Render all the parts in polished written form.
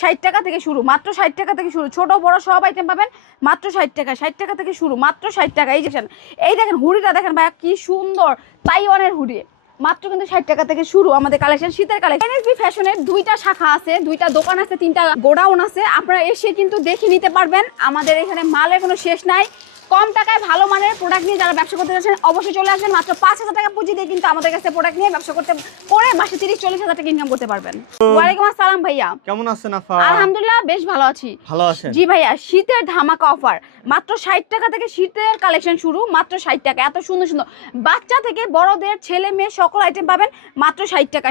60 টাকা থেকে শুরু, মাত্র 60 টাকা থেকে শুরু। ছোট বড় সব আইটেম পাবেন মাত্র 60 টাকা। 60 টাকা থেকে শুরু, মাত্র 60 টাকা। এই দেখেন হুডিটা দেখেন ভাইয়া কি সুন্দর, তাইওয়ানের হুডি, মাত্র কিন্তু 60 টাকা থেকে শুরু আমাদের কালেকশন, শীতের কালেকশন। এনএসবি ফ্যাশনের 2টা শাখা আছে, 2টা দোকান আছে, 3টা গোডাউন আছে। আপনারা এসে কিন্তু দেখে নিতে পারবেন। আমাদের এখানে মালের কোনো শেষ নাই। কম টাকায় ভালো মানের প্রোডাক্ট নিয়ে যারা ব্যবসা করতে যাচ্ছেন অবশ্যই চলে আসবেন। মাত্র 5,000 টাকা পুঁজি দিয়ে কিন্তু আমাদের কাছে প্রোডাক্ট নিয়ে ব্যবসা করতে করে মাসে 30-40 হাজার টাকা ইনকাম করতে পারবেন। ওয়ালাইকুম আসসালাম ভাইয়া, কেমন আছেন আপা? আলহামদুলিল্লাহ বেশ ভালো আছি। ভালো আছেন? জি ভাইয়া, শীতের ধামাকা অফার, মাত্র 60 টাকা থেকে শীতের কালেকশন শুরু, মাত্র 60 টাকা। এত সুন্দর সুন্দর বাচ্চা থেকে বড়দের ছেলে মেয়ে সকল আইটেম পাবেন মাত্র 60 টাকা।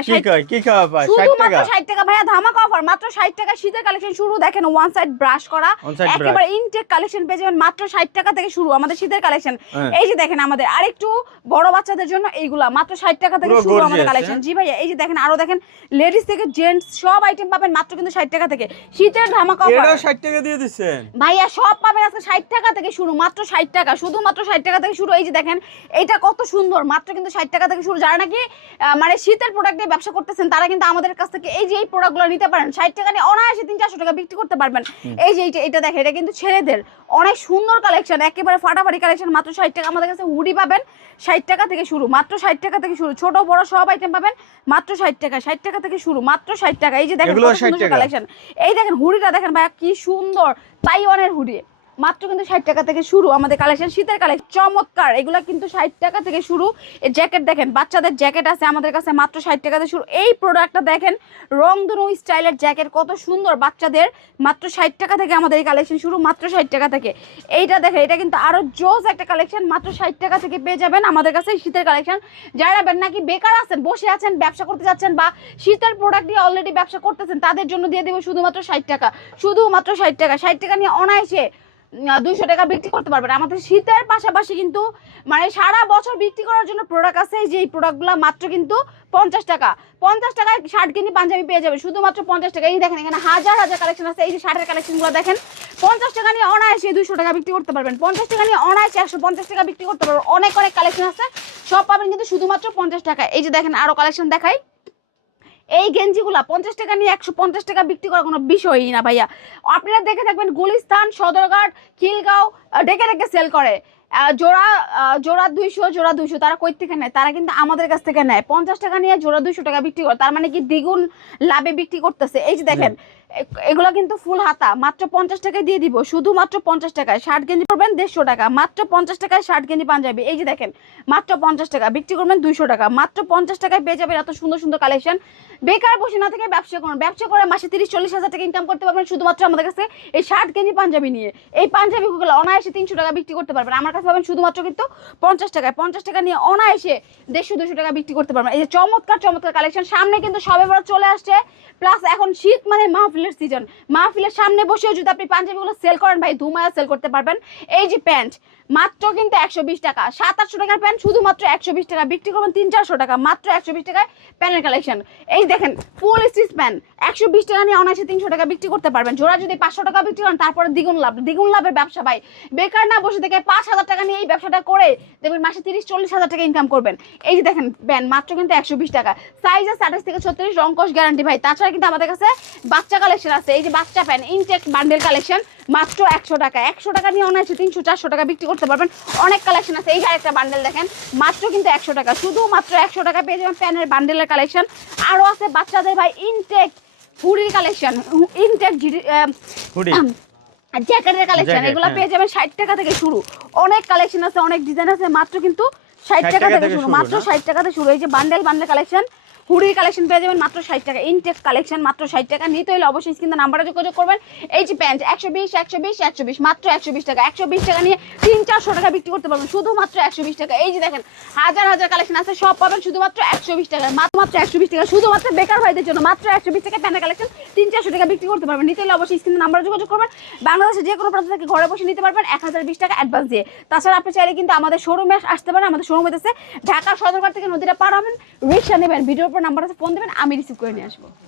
কি কয় ভাই? শুধু 60 মাত্র টাকা 60 টাকা ভাইয়া, ধামাকা অফার, মাত্র 60 টাকা শীতের কালেকশন শুরু। দেখেন ওয়ান সাইড ব্রাশ করা একেবারে ইনটেক কালেকশন পেয়ে যাবেন মাত্র 60 টাকা থেকে শুরু আমাদের শীতের কালেকশন। এই যে দেখেন আমাদের আরেকটু বড় বাচ্চাদের জন্য এইগুলা মাত্র 60 টাকা থেকে শুরু আমাদের কালেকশন। জি ভাইয়া, এই যে দেখেন আরো দেখেন লেডিস থেকে জেন্টস সব আইটেম পাবেন মাত্র কিন্তু 60 টাকা থেকে। শীতের ধামাকা অফার, এটাও 60 টাকা দিয়ে দিচ্ছেন ভাইয়া, সব পাবেন আজকে 60 টাকা থেকে শুরু, মাত্র 60 টাকা, শুধুমাত্র 60 টাকা থেকে শুরু। এই যে দেখেন এটা কত সুন্দর, মাত্র কিন্তু 60 টাকা থেকে শুরু। যারা নাকি মানে শীতের প্রোডাক্ট দিয়ে ব্যবসা করতেছেন তারা কিন্তু আমাদের কাছ থেকে এই যে এই প্রোডাক্টগুলো নিতে পারেন। 60 টাকা নিয়ে অনায়াসে 300-400 টাকা বিক্রি করতে পারবেন। এই যে এটা দেখেন, এটা কিন্তু ছেলেদের অনেক সুন্দর কালেকশন, একেবারে ফাটাফাটি কালেকশন, মাত্র 60 টাকা। আমাদের কাছে হুডি পাবেন 60 টাকা থেকে শুরু, মাত্র 60 টাকা থেকে শুরু। ছোট বড় সব আইটেম পাবেন মাত্র 60 টাকা। 60 টাকা থেকে শুরু, মাত্র 60 টাকা। এই যে দেখেন কত সুন্দর কালেকশন। এই দেখেন হুডিটা দেখেন ভাইয়া কি সুন্দর, তাইওয়ানের হুডি, মাত্র কিন্তু 60 টাকা থেকে শুরু আমাদের কালেকশন, শীতের কালেকশন চমৎকার। এগুলা কিন্তু 60 টাকা থেকে শুরু। এই জ্যাকেট দেখেন, বাচ্চাদের জ্যাকেট আছে আমাদের কাছে মাত্র 60 টাকা থেকে শুরু। এই প্রোডাক্টটা দেখেন রংধনু স্টাইলের জ্যাকেট, কত সুন্দর বাচ্চাদের, মাত্র 60 টাকা থেকে আমাদের এই কালেকশন শুরু, মাত্র 60 টাকা থেকে। এইটা দেখেন, এটা কিন্তু আরো জোস একটা কালেকশন, মাত্র 60 টাকা থেকে পেয়ে যাবেন আমাদের কাছে শীতের কালেকশন। যারা নাকি বেকার আছেন, বসে আছেন, ব্যবসা করতে যাচ্ছেন বা শীতের প্রোডাক্ট দিয়ে অলরেডি ব্যবসা করতেছেন, তাদের জন্য দিয়ে দেবো শুধুমাত্র 60 টাকা, শুধুমাত্র 60 টাকা। 60 টাকা নিয়ে অনায়াসে 200 টাকা বিক্রি করতে পারবেন। আমাদের শীতের পাশাপাশি কিন্তু মানে সারা বছর বিক্রি করার জন্য প্রোডাক্ট আছে। এই যে এই প্রোডাক্টগুলো মাত্র কিন্তু 50 টাকা, 50 টাকায় শার্ট কিনি পাঞ্জাবি পেয়ে যাবে শুধুমাত্র 50 টাকা। এই দেখেন এখানে হাজার হাজার কালেকশন আছে। এই যে শার্টের কালেকশনগুলো দেখেন, 50 টাকা নিয়ে অনায়াসে 200 টাকা বিক্রি করতে পারবেন, 50 টাকা নিয়ে অনায়াসে 150 টাকা বিক্রি করতে পারবেন। অনেক অনেক কালেকশন আছে, সব পাবেন কিন্তু শুধুমাত্র 50 টাকা। এই যে দেখেন আরো কালেকশন দেখাই, এই গেঞ্জিগুলা 50 টাকা নিয়ে 150 টাকা বিক্রি করার কোনো বিষয়ই না ভাইয়া। আপনারা দেখে থাকবেন গুলিস্তান, সদরঘাট, খিলগাঁও ডেকে ডেকে সেল করে জোড়া জোড়া 200 তারা কই থেকে নেয়? তারা কিন্তু আমাদের কাছ থেকে নেয়। 50 টাকা নিয়ে জোড়া 200 টাকা বিক্রি করে, তার মানে কি দ্বিগুণ লাভে বিক্রি করতেছে। এই যে দেখেন এগুলো কিন্তু ফুল হাতা, মাত্র 50 টাকায় দিয়ে দিব, শুধুমাত্র 50 টাকায়। শার্ট গেঞ্জি করবেন 150 টাকা, মাত্র 50 টাকায় শার্ট গেঞ্জি পাঞ্জাবি। এই যে দেখেন মাত্র 50 টাকা, বিক্রি করবেন 200 টাকা, মাত্র 50 টাকায় পেয়ে যাবেন এত সুন্দর সুন্দর কালেকশন। বেকার বসে না থেকে ব্যবসা করুন, ব্যবসা করে মাসে 30-40 হাজার টাকা ইনকাম করতে পারবেন শুধুমাত্র আমাদের কাছে এই শার্ট গেঞ্জি পাঞ্জাবি নিয়ে। এই পাঞ্জাবিগুলো অনায়াসে 300 টাকা বিক্রি করতে পারবেন আমার কাছে পাবেন শুধুমাত্র কিন্তু 50 টাকায়। 50 টাকা নিয়ে অনায়াসে 150-200 টাকা বিক্রি করতে পারবেন। এই যে চমৎকার চমৎকার কালেকশন, সামনে কিন্তু সবে বড় চলে আসছে, প্লাস এখন শীত মানে মাহফিলের সিজন। মাহফিলের সামনে বসেও যদি আপনি পাঞ্জাবিগুলো সেল করেন ভাই, ধুমায়া সেল করতে পারবেন। এই যে প্যান্ট মাত্র কিন্তু 120 টাকা, 700-800 টাকার প্যান্ট শুধুমাত্র 120 টাকা বিক্রি করবেন, 300-400 টাকা, মাত্র 120 টাকায় প্যান্টের কালেকশন। এই দেখেন ফুল স্টিচ প্যান্ট 120 টাকা নিয়ে অনায়াসে 300 টাকা বিক্রি করতে পারবেন। জোড়া যদি 500 টাকা বিক্রি করেন তারপরে দ্বিগুণ লাভ, দ্বিগুণ লাভের ব্যবসা ভাই। বেকার না বসে থেকে 5,000 টাকা নিয়ে এই ব্যবসাটা করে দেখবেন মাসে 30-40 হাজার টাকা ইনকাম করবেন। এই যে দেখেন প্যান্ট মাত্র কিন্তু 120 টাকা, সাইজ আছে 28 থেকে 36, রংকশ গ্যারান্টি ভাই। তাছাড়া কিন্তু আমাদের কাছে বাচ্চা কালেকশন আছে। এই যে বাচ্চা প্যান্ট ইনটেক বান্ডেল কালেকশন মাত্র 100 টাকা, 100 টাকা নিয়ে অনায়াসে 300-400 টাকা বিক্রি করতে পারবেন। অনেক কালেকশন আছে। এই যে আরেকটা বান্ডেল দেখেন মাত্র কিন্তু 100 টাকা, শুধুমাত্র 100 টাকা পেয়ে যাবেন প্যানের বান্ডেলের কালেকশন। আরো আছে বাচ্চাদের ভাই ইনটেক হুডির কালেকশন, ইনটেক হুডি জ্যাকেটের কালেকশন, এগুলো পেয়ে যাবেন 60 টাকা থেকে শুরু। অনেক কালেকশন আছে, অনেক ডিজাইন আছে, মাত্র কিন্তু 60 টাকা থেকে শুরু, মাত্র 60 টাকা থেকে শুরু। এই যে বান্ডেল কালেকশন, হুডির কালেকশন পেয়ে যাবেন মাত্র 60 টাকা, ইনটেক কালেকশন মাত্র 60 টাকা। নিতে হলে অবশ্যই স্ক্রিনে নাম্বারে যোগাযোগ করবেন। এই যে প্যান্ট 120 মাত্র 120 টাকা, 120 টাকা নিয়ে 300-400 টাকা বিক্রি করতে পারবেন শুধুমাত্র 120 টাকা। এই যে দেখেন হাজার হাজার কালেকশন আছে, সব পাবেন শুধুমাত্র 120 টাকা, মাত্র 120 টাকা, শুধুমাত্র বেকার ভাইদের জন্য মাত্র 120 টাকা প্যান্টের কালেকশন 300-400 টাকা বিক্রি করতে পারবেন। নিতে হলে অবশ্যই স্ক্রিনে নাম্বারে যোগাযোগ করবেন। বাংলাদেশে যে কোনো প্রান্ত থেকে ঘরে বসে নিতে পারবেন 1020 টাকা অ্যাডভান্স দিয়ে। তাছাড়া আপনি চাইলে কিন্তু আমাদের শোরুমে আসতে পারেন। আমাদের শোরুম হইতেছে ঢাকা সদরঘাট থেকে নদীটা পার হবেন, রিক্সা নেবেন, ভিডিওর উপর নাম্বার আছে, ফোন দেবেন, আমি রিসিভ করে নিয়ে আসবো।